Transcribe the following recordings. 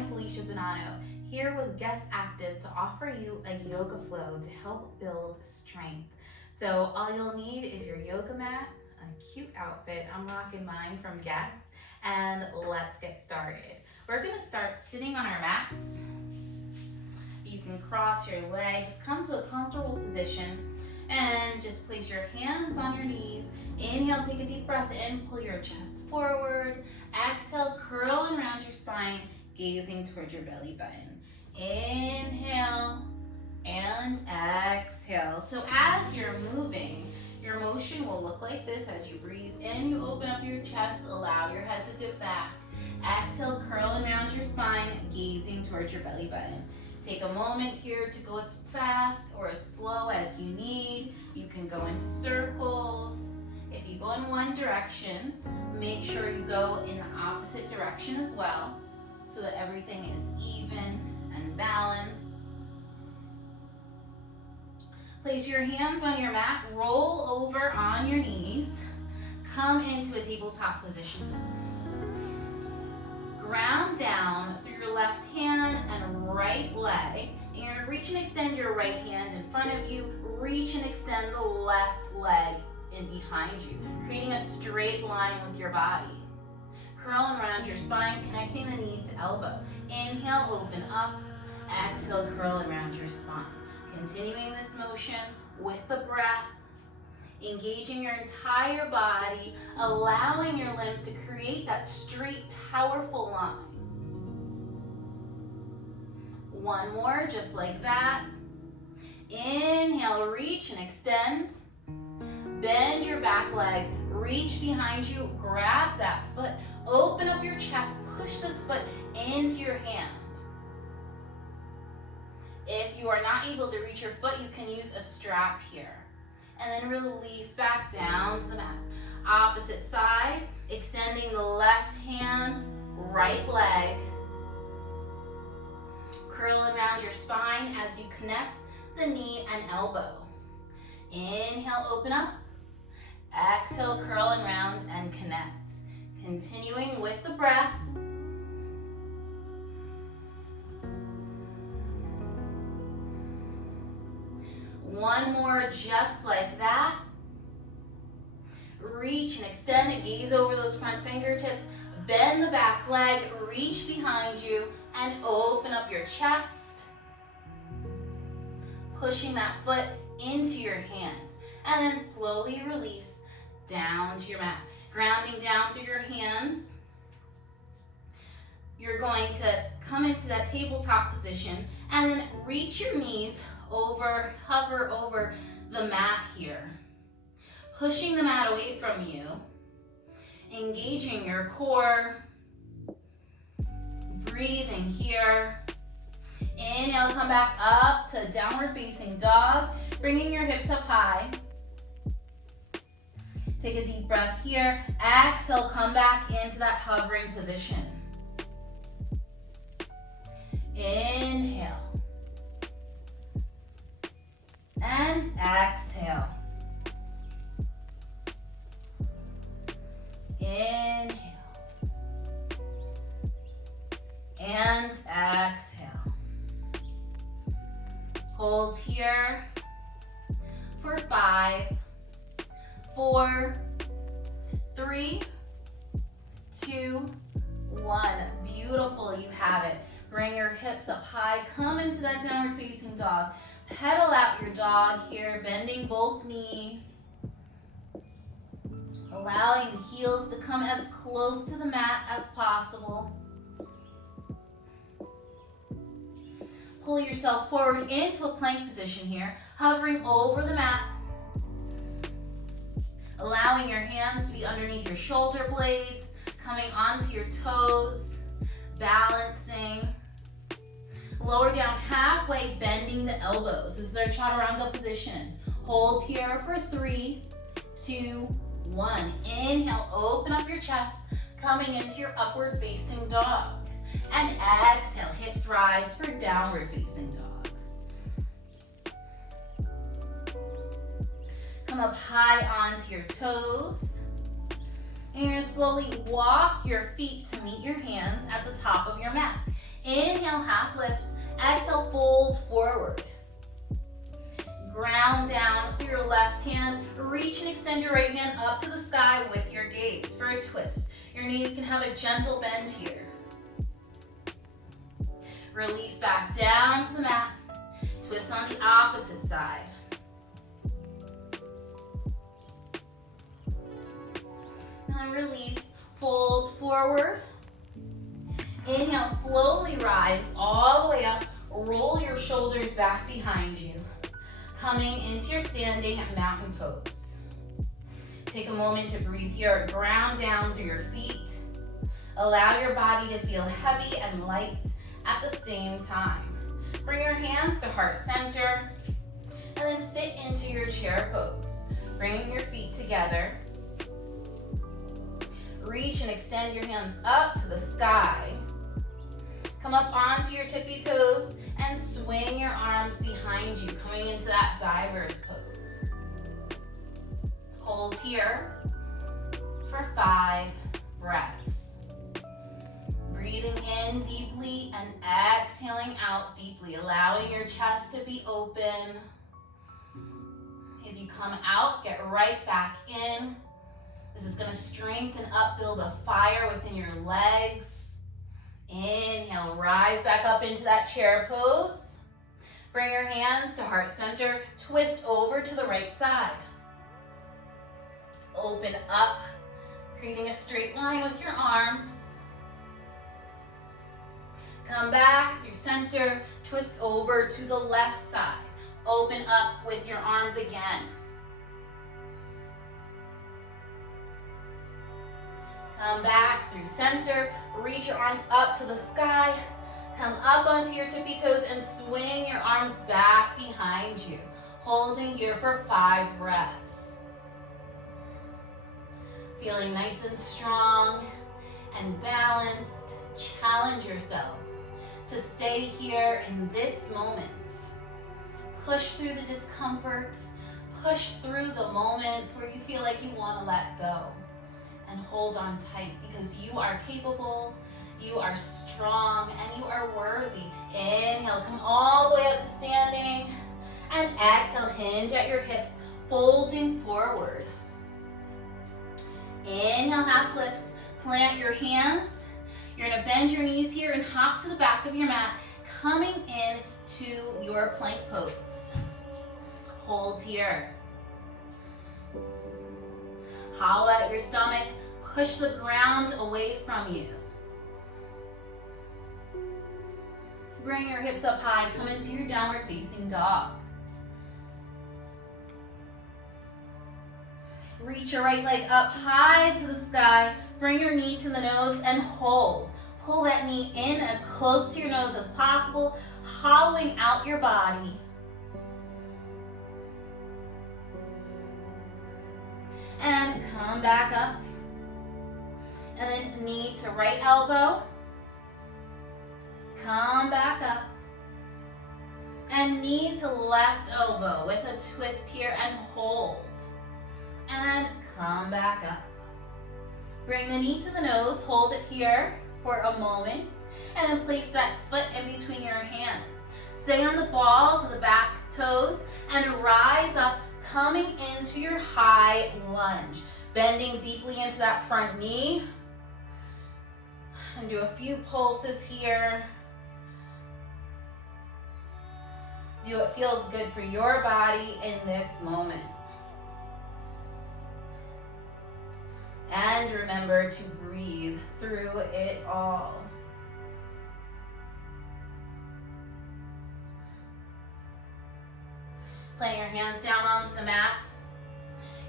am Phyllicia Bonanno, here with Guest Active to offer you a yoga flow to help build strength. So all you'll need is your yoga mat, a cute outfit. I'm rocking mine from Guess, and let's get started. We're gonna start sitting on our mats. You can cross your legs, come to a comfortable position, and just place your hands on your knees. Inhale, take a deep breath in, pull your chest forward. Exhale, curl and round your spine, gazing toward your belly button. Inhale and exhale. So as you're moving, your motion will look like this. As you breathe in, you open up your chest, allow your head to dip back. Exhale, curl and round your spine, gazing towards your belly button. Take a moment here to go as fast or as slow as you need. You can go in circles. If you go in one direction, make sure you go in the opposite direction as well, so that everything is even and balanced. Place your hands on your mat, roll over on your knees, come into a tabletop position. Ground down through your left hand and right leg. And you're gonna reach and extend your right hand in front of you, reach and extend the left leg in behind you, creating a straight line with your body. Curl and round your spine, connecting the knee to elbow. Inhale, open up. Exhale, curl and round your spine. Continuing this motion with the breath, engaging your entire body, allowing your limbs to create that straight, powerful line. One more, just like that. Inhale, reach and extend. Bend your back leg, reach behind you, grab that foot, open up your chest, push this foot into your hand. If you are not able to reach your foot, you can use a strap here. And then release back down to the mat. Opposite side, extending the left hand, right leg. Curl around your spine as you connect the knee and elbow. Inhale, open up. Exhale, curl and round and connect. Continuing with the breath. One more just like that. Reach and extend and gaze over those front fingertips. Bend the back leg, reach behind you and open up your chest. Pushing that foot into your hands. And then slowly release down to your mat. Grounding down through your hands. You're going to come into that tabletop position and then reach your knees over, hover over the mat here. Pushing the mat away from you. Engaging your core. Breathing here. Inhale, come back up to downward facing dog. Bringing your hips up high. Take a deep breath here. Exhale, come back into that hovering position. Inhale. And exhale. Inhale. And exhale. Hold here for 5, 4, 3, 2, 1. Beautiful, you have it. Bring your hips up high, come into that downward facing dog. Pedal out your dog here, bending both knees. Allowing the heels to come as close to the mat as possible. Pull yourself forward into a plank position here, hovering over the mat. Allowing your hands to be underneath your shoulder blades, coming onto your toes, balancing. Lower down halfway, bending the elbows. This is our chaturanga position. Hold here for 3, 2, 1. Inhale, open up your chest, coming into your upward facing dog. And exhale, hips rise for downward facing dog. Come up high onto your toes. And you're gonna slowly walk your feet to meet your hands at the top of your mat. Inhale, half lift. Exhale, fold forward. Ground down through your left hand. Reach and extend your right hand up to the sky with your gaze for a twist. Your knees can have a gentle bend here. Release back down to the mat. Twist on the opposite side. And then release, fold forward. Inhale, slowly rise all the way up. Roll your shoulders back behind you. Coming into your standing mountain pose. Take a moment to breathe here. Ground down through your feet. Allow your body to feel heavy and light at the same time. Bring your hands to heart center. And then sit into your chair pose. Bring your feet together. Reach and extend your hands up to the sky. Come up onto your tippy toes and swing your arms behind you, coming into that diver's pose. Hold here for 5 breaths. Breathing in deeply and exhaling out deeply, allowing your chest to be open. If you come out, get right back in. This is going to strengthen up, build a fire within your legs. Inhale, rise back up into that chair pose. Bring your hands to heart center. Twist over to the right side. Open up, creating a straight line with your arms. Come back through center. Twist over to the left side. Open up with your arms again. Come back through center, reach your arms up to the sky, come up onto your tippy toes and swing your arms back behind you, holding here for 5 breaths. Feeling nice and strong and balanced, challenge yourself to stay here in this moment. Push through the discomfort, push through the moments where you feel like you want to let go. And hold on tight because you are capable, you are strong, and you are worthy. Inhale, come all the way up to standing. And exhale, hinge at your hips, folding forward. Inhale, half lift. Plant your hands. You're going to bend your knees here and hop to the back of your mat, coming in to your plank pose. Hold here. Hollow out your stomach. Push the ground away from you. Bring your hips up high. Come into your downward facing dog. Reach your right leg up high to the sky. Bring your knee to the nose and hold. Pull that knee in as close to your nose as possible, hollowing out your body. And come back up. And then knee to right elbow. Come back up. And knee to left elbow with a twist here and hold. And come back up. Bring the knee to the nose, hold it here for a moment. And then place that foot in between your hands. Stay on the balls of the back toes and rise up, coming into your high lunge. Bending deeply into that front knee. And do a few pulses here. Do what feels good for your body in this moment. And remember to breathe through it all. Plant your hands down onto the mat.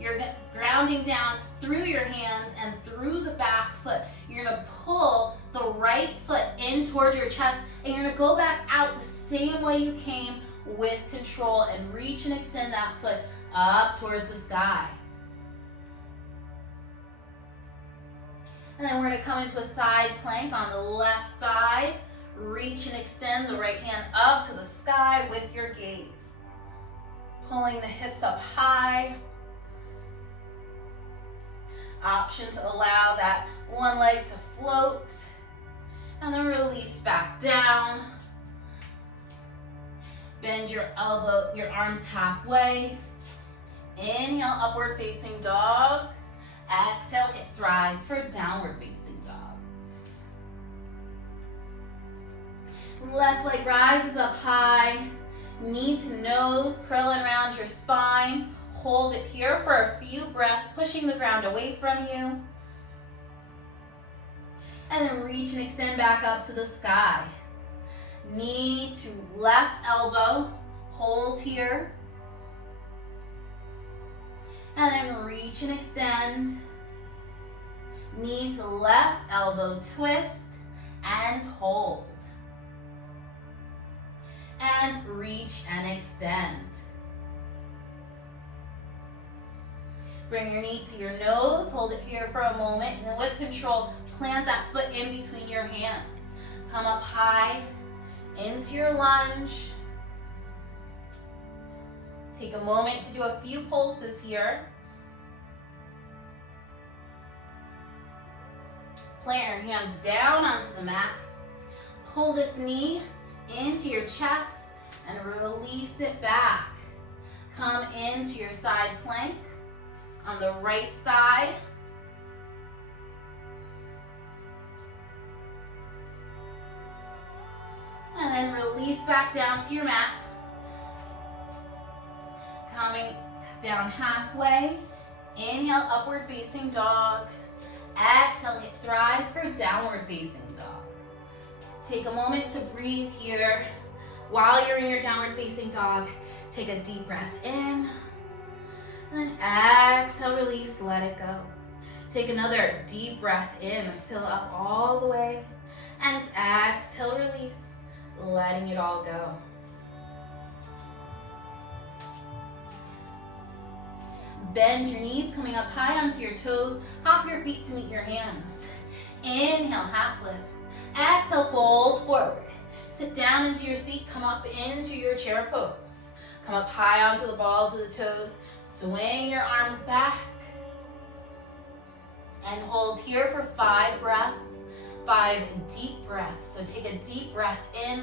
You're grounding down through your hands and through the back foot. You're gonna pull the right foot in towards your chest and you're gonna go back out the same way you came with control and reach and extend that foot up towards the sky. And then we're gonna come into a side plank on the left side. Reach and extend the right hand up to the sky with your gaze. Pulling the hips up high. Option to allow that one leg to float. And then release back down. Bend your arms halfway. Inhale, upward facing dog. Exhale, hips rise for downward facing dog. Left leg rises up high. Knee to nose, curling around your spine. Hold it here for a few breaths, pushing the ground away from you. And then reach and extend back up to the sky. Knee to left elbow, hold here. And then reach and extend. Knee to left elbow, twist and hold. And reach and extend. Bring your knee to your nose, hold it here for a moment, and then with control, plant that foot in between your hands. Come up high into your lunge. Take a moment to do a few pulses here. Plant your hands down onto the mat. Pull this knee into your chest and release it back. Come into your side plank on the right side. And then release back down to your mat. Coming down halfway. Inhale, upward facing dog. Exhale, hips rise for downward facing dog. Take a moment to breathe here. While you're in your downward facing dog, take a deep breath in. And then exhale, release, let it go. Take another deep breath in, fill up all the way. And exhale, release, letting it all go. Bend your knees, coming up high onto your toes. Hop your feet to meet your hands. Inhale, half lift. Exhale, fold forward. Sit down into your seat, come up into your chair pose. Come up high onto the balls of the toes. Swing your arms back. And hold here for 5 breaths. 5 deep breaths. So take a deep breath in.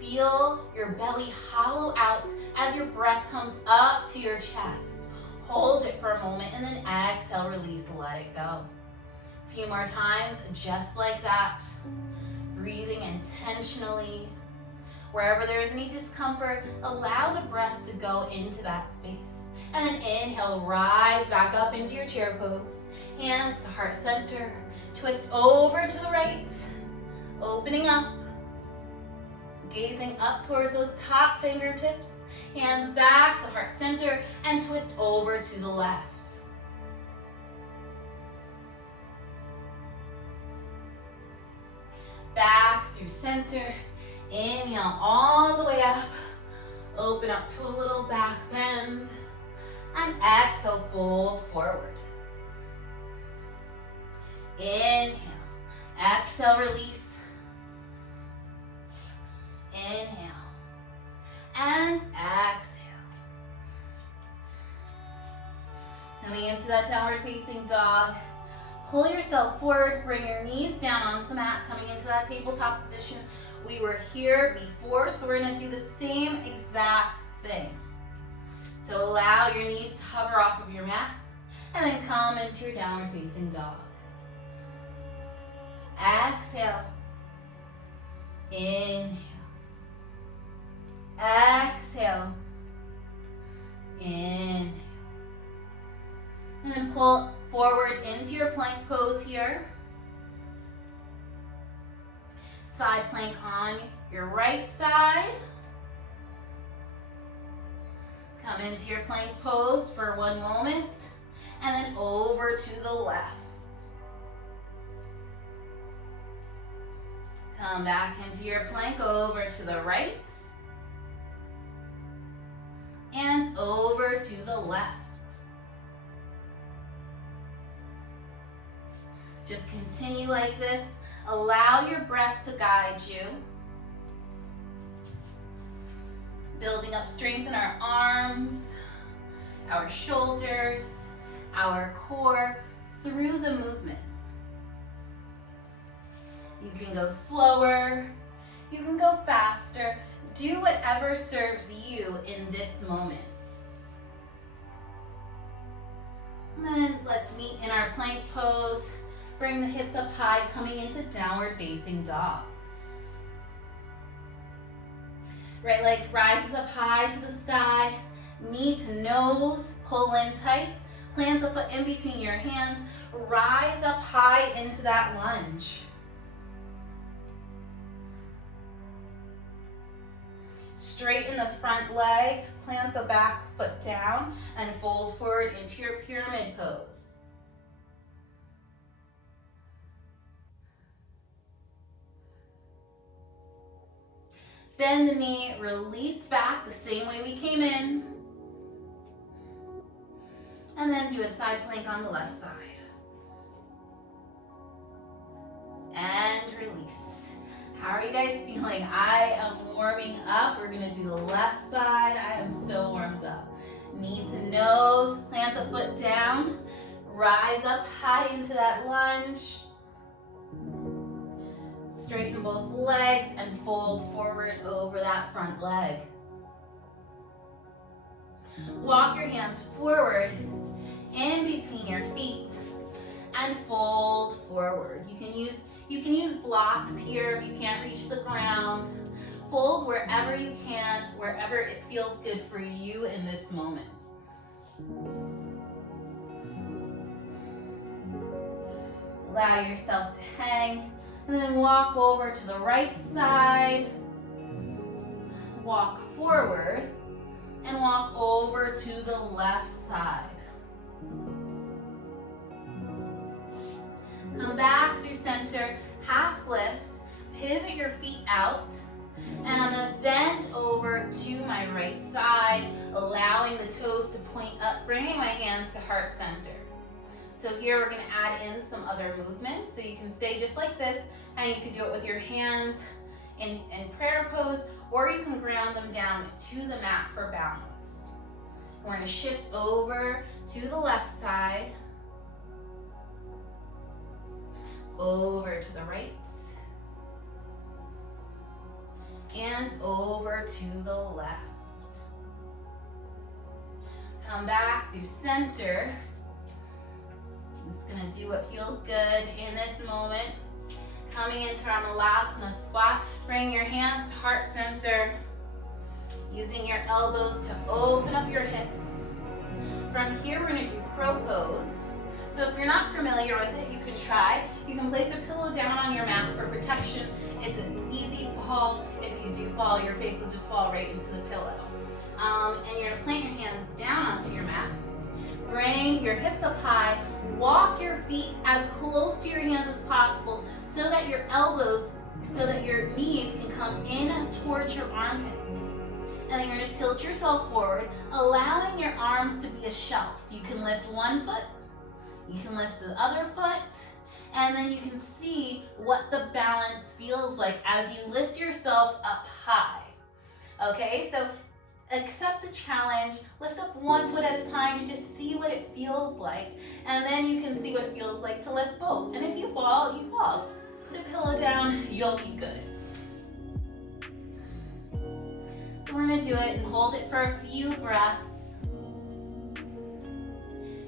Feel your belly hollow out as your breath comes up to your chest. Hold it for a moment and then exhale, release, let it go. A few more times, just like that. Breathing intentionally. Wherever there is any discomfort, allow the breath to go into that space. And then inhale, rise back up into your chair pose. Hands to heart center. Twist over to the right. Opening up. Gazing up towards those top fingertips. Hands back to heart center and twist over to the left. Back through center. Inhale all the way up. Open up to a little back bend. And exhale, fold forward. Inhale. Exhale, release. Inhale. And exhale. Coming into that downward facing dog. Pull yourself forward, bring your knees down onto the mat, coming into that tabletop position. We were here before, so we're gonna do the same exact thing. So allow your knees to hover off of your mat, and then come into your downward facing dog. Exhale. Inhale. Exhale. Inhale. And then pull forward into your plank pose here. Side plank on your right side. Come into your plank pose for one moment. And then over to the left. Come back into your plank, over to the right. And over to the left. Just continue like this. Allow your breath to guide you. Building up strength in our arms, our shoulders, our core through the movement. You can go slower, you can go faster. Do whatever serves you in this moment. And then let's meet in our plank pose. Bring the hips up high, coming into downward facing dog. Right leg rises up high to the sky, knee to nose, pull in tight. Plant the foot in between your hands, rise up high into that lunge. Straighten the front leg, plant the back foot down, and fold forward into your pyramid pose. Bend the knee, release back the same way we came in. And then do a side plank on the left side. And release. How are you guys feeling? I am warming up. We're gonna do the left side. I am so warmed up. Knee to nose, plant the foot down. Rise up high into that lunge. Straighten both legs and fold forward over that front leg. Walk your hands forward in between your feet and fold forward. You can use blocks here if you can't reach the ground. Fold wherever you can, wherever it feels good for you in this moment. Allow yourself to hang, and then walk over to the right side. Walk forward and walk over to the left side. Come back through center, half lift, pivot your feet out, and I'm gonna bend over to my right side, allowing the toes to point up, bringing my hands to heart center. So here we're gonna add in some other movements. So you can stay just like this, and you can do it with your hands in prayer pose, or you can ground them down to the mat for balance. We're gonna shift over to the left side, over to the right, and over to the left. Come back through center. I'm just gonna do what feels good in this moment. Coming into our Malasana squat, bring your hands to heart center, using your elbows to open up your hips. From here, we're gonna do crow pose. So if you're not familiar with it, you can try. You can place a pillow down on your mat for protection. It's an easy fall. If you do fall, your face will just fall right into the pillow. And you're gonna plant your hands down onto your mat. Bring your hips up high. Walk your feet as close to your hands as possible so that your knees can come in towards your armpits. And then you're gonna tilt yourself forward, allowing your arms to be a shelf. You can lift one foot, you can lift the other foot, and then you can see what the balance feels like as you lift yourself up high. Okay, so accept the challenge, lift up one foot at a time to just see what it feels like, and then you can see what it feels like to lift both. And if you fall, you fall. Put a pillow down, you'll be good. So we're gonna do it and hold it for a few breaths.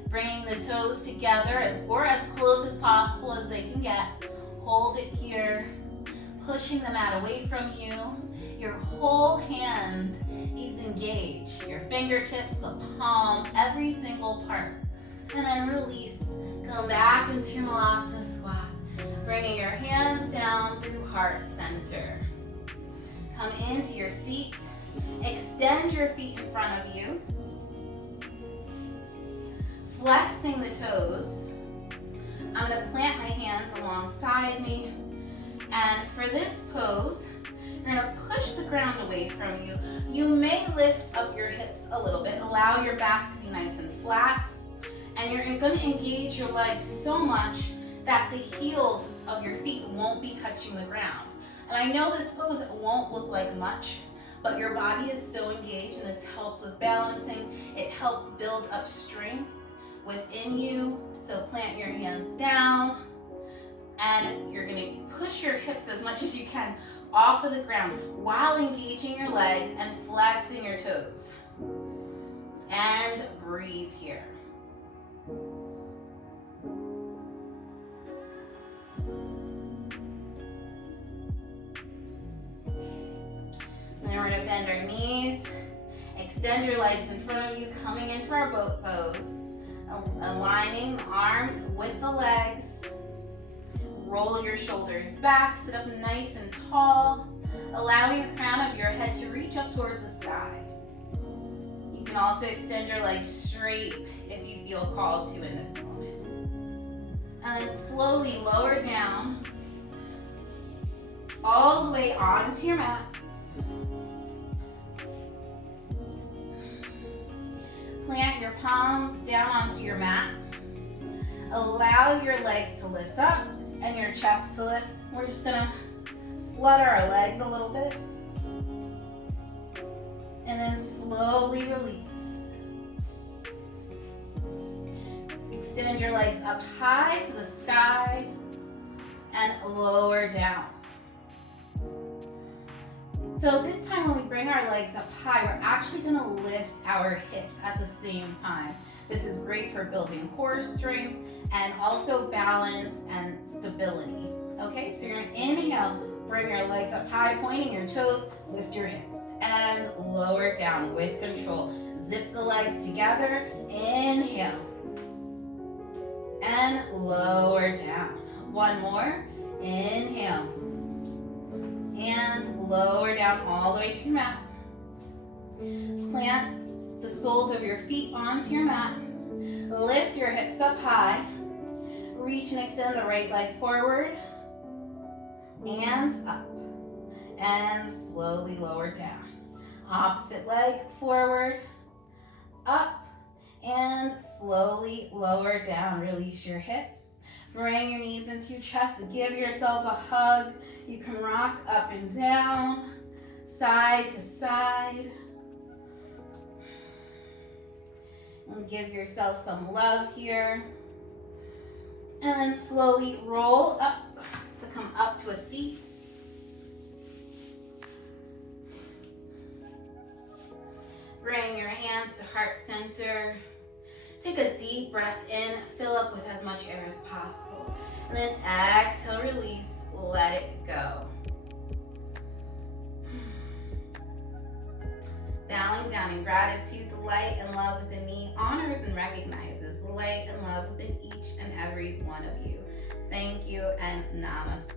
Bringing the toes together as close as possible as they can get. Hold it here, pushing the mat away from you. Your whole hand is engaged. Your fingertips, the palm, every single part. And then release. Come back into your Malasana squat. Bringing your hands down through heart center. Come into your seat. Extend your feet in front of you. Flexing the toes. I'm going to plant my hands alongside me. And for this pose, you're going to push the ground away from you. You may lift up your hips a little bit. Allow your back to be nice and flat. And you're going to engage your legs so much that the heels of your feet won't be touching the ground. And I know this pose won't look like much, but your body is so engaged, and this helps with balancing. It helps build up strength within you. So plant your hands down And you're gonna push your hips as much as you can off of the ground while engaging your legs and flexing your toes. And breathe here. Then we're gonna bend our knees, extend your legs in front of you, coming into our boat pose, aligning the arms with the legs. Roll your shoulders back, sit up nice and tall, allowing the crown of your head to reach up towards the sky. You can also extend your legs straight if you feel called to in this moment. And then slowly lower down, all the way onto your mat. Plant your palms down onto your mat. Allow your legs to lift up and your chest to lift. We're just gonna flutter our legs a little bit. And then slowly release. Extend your legs up high to the sky and lower down. So this time when we bring our legs up high, we're actually gonna lift our hips at the same time. This is great for building core strength and also balance and stability. Okay, so you're gonna inhale, bring your legs up high, pointing your toes, lift your hips, and lower down with control. Zip the legs together, inhale, and lower down. One more, inhale, and lower down all the way to your mat. Plant the soles of your feet onto your mat. Lift your hips up high. Reach and extend the right leg forward and up. And slowly lower down. Opposite leg forward, up, and slowly lower down. Release your hips. Bring your knees into your chest. Give yourself a hug. You can rock up and down, side to side. And give yourself some love here. And then slowly roll up to come up to a seat. Bring your hands to heart center. Take a deep breath in, fill up with as much air as possible. And then exhale, release, let it go. Bowing down in gratitude, the light and love within me honors and recognizes the light and love within each and every one of you. Thank you and namaste.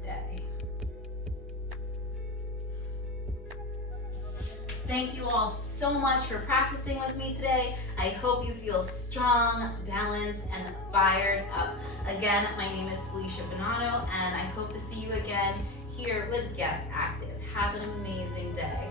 Thank you all so much for practicing with me today. I hope you feel strong, balanced, and fired up. Again, my name is Phyllicia Bonanno, and I hope to see you again here with Guest Active. Have an amazing day.